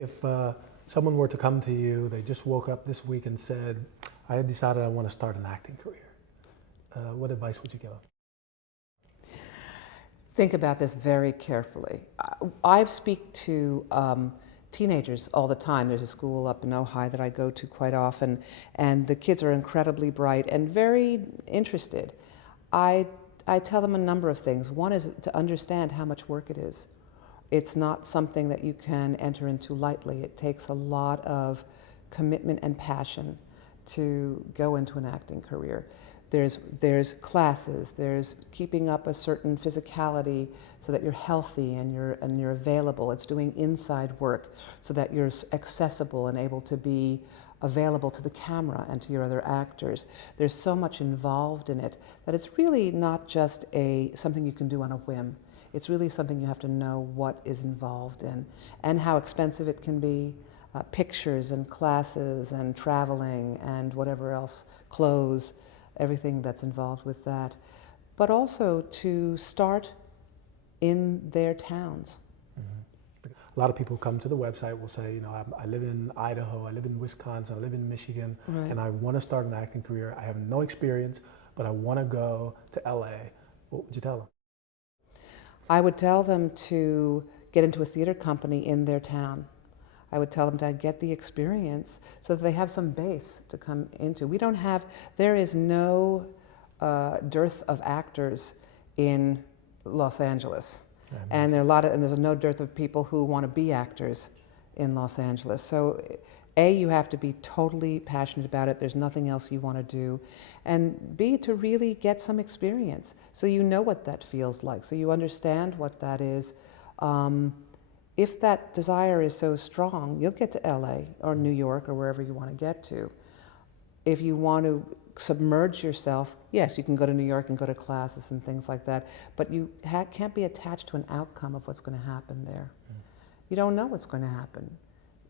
If someone were to come to you, they just woke up this week and said, I have decided I want to start an acting career, what advice would you give them? Think about this very carefully. I speak to teenagers all the time. There's a school up in Ojai that I go to quite often, and the kids are incredibly bright and very interested. I tell them a number of things. One is to understand how much work it is. It's not something that you can enter into lightly. It takes a lot of commitment and passion to go into an acting career. There's classes, there's keeping up a certain physicality so that you're healthy and you're available. It's doing inside work so that you're accessible and able to be available to the camera and to your other actors. There's so much involved in it that it's really not just something you can do on a whim. It's really something you have to know what is involved in and how expensive it can be. Pictures and classes and traveling and whatever else, clothes, everything that's involved with that. But also to start in their towns. Mm-hmm. A lot of people come to the website will say, you know, I live in Idaho, I live in Wisconsin, I live in Michigan, right, and I want to start an acting career. I have no experience, but I want to go to LA. What would you tell them? I would tell them to get into a theater company in their town. I would tell them to get the experience so that they have some base to come into. There is no dearth of actors in Los Angeles. And there's no dearth of people who want to be actors in Los Angeles. So A, you have to be totally passionate about it. There's nothing else you want to do. And B, to really get some experience so you know what that feels like, so you understand what that is. If that desire is so strong, you'll get to LA or New York or wherever you want to get to. If you want to submerge yourself, yes, you can go to New York and go to classes and things like that, but you can't be attached to an outcome of what's going to happen there. You don't know what's going to happen.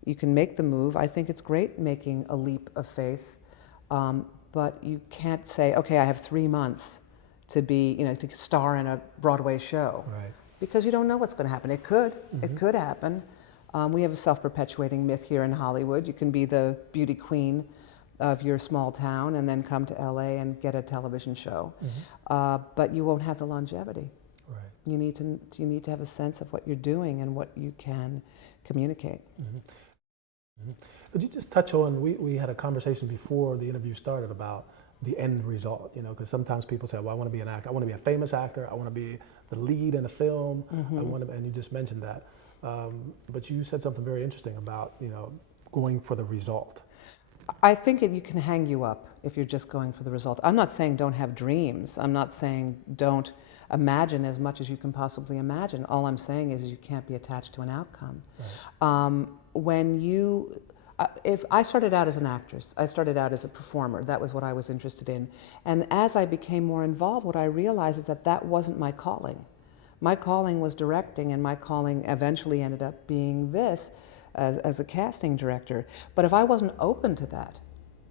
You can make the move. I think it's great making a leap of faith, but you can't say, okay, I have 3 months to to star in a Broadway show. Right. Because you don't know what's going to happen. It could. Mm-hmm. It could happen. We have a self-perpetuating myth here in Hollywood. You can be the beauty queen of your small town and then come to LA and get a television show. Mm-hmm. But you won't have the longevity. Right. You need to have a sense of what you're doing and what you can communicate. Mm-hmm. Mm-hmm. Could you just touch on, we had a conversation before the interview started about the end result, because sometimes people say, well, I want to be an actor. I want to be a famous actor. I want to be the lead in a film. Mm-hmm. And you just mentioned that. But you said something very interesting about, going for the result. I think you can hang you up if you're just going for the result. I'm not saying don't have dreams. I'm not saying don't imagine as much as you can possibly imagine. All I'm saying is you can't be attached to an outcome. Right. If I started out as an actress, I started out as a performer. That was what I was interested in. And as I became more involved, what I realized is that wasn't my calling. My calling was directing, and my calling eventually ended up being this as a casting director. But if I wasn't open to that,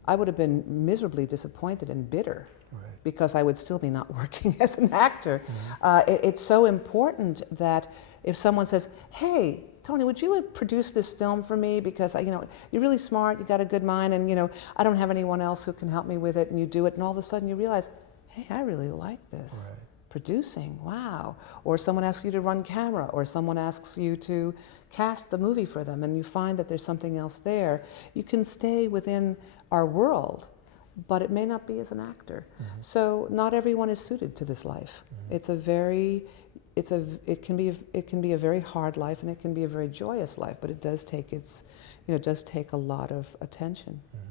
I would have been miserably disappointed and bitter. Right. Because I would still be not working as an actor. Mm-hmm. It's so important that if someone says, hey, Tony, would you produce this film for me? Because you're really smart, you got a good mind, and I don't have anyone else who can help me with it, and you do it, and all of a sudden you realize, hey, I really like this. Right. Producing, wow. Or someone asks you to run camera, or someone asks you to cast the movie for them, and you find that there's something else there. You can stay within our world, but it may not be as an actor. Mm-hmm. So not everyone is suited to this life. Mm-hmm. It can be a very hard life, and it can be a very joyous life, but it does take a lot of attention. Mm-hmm.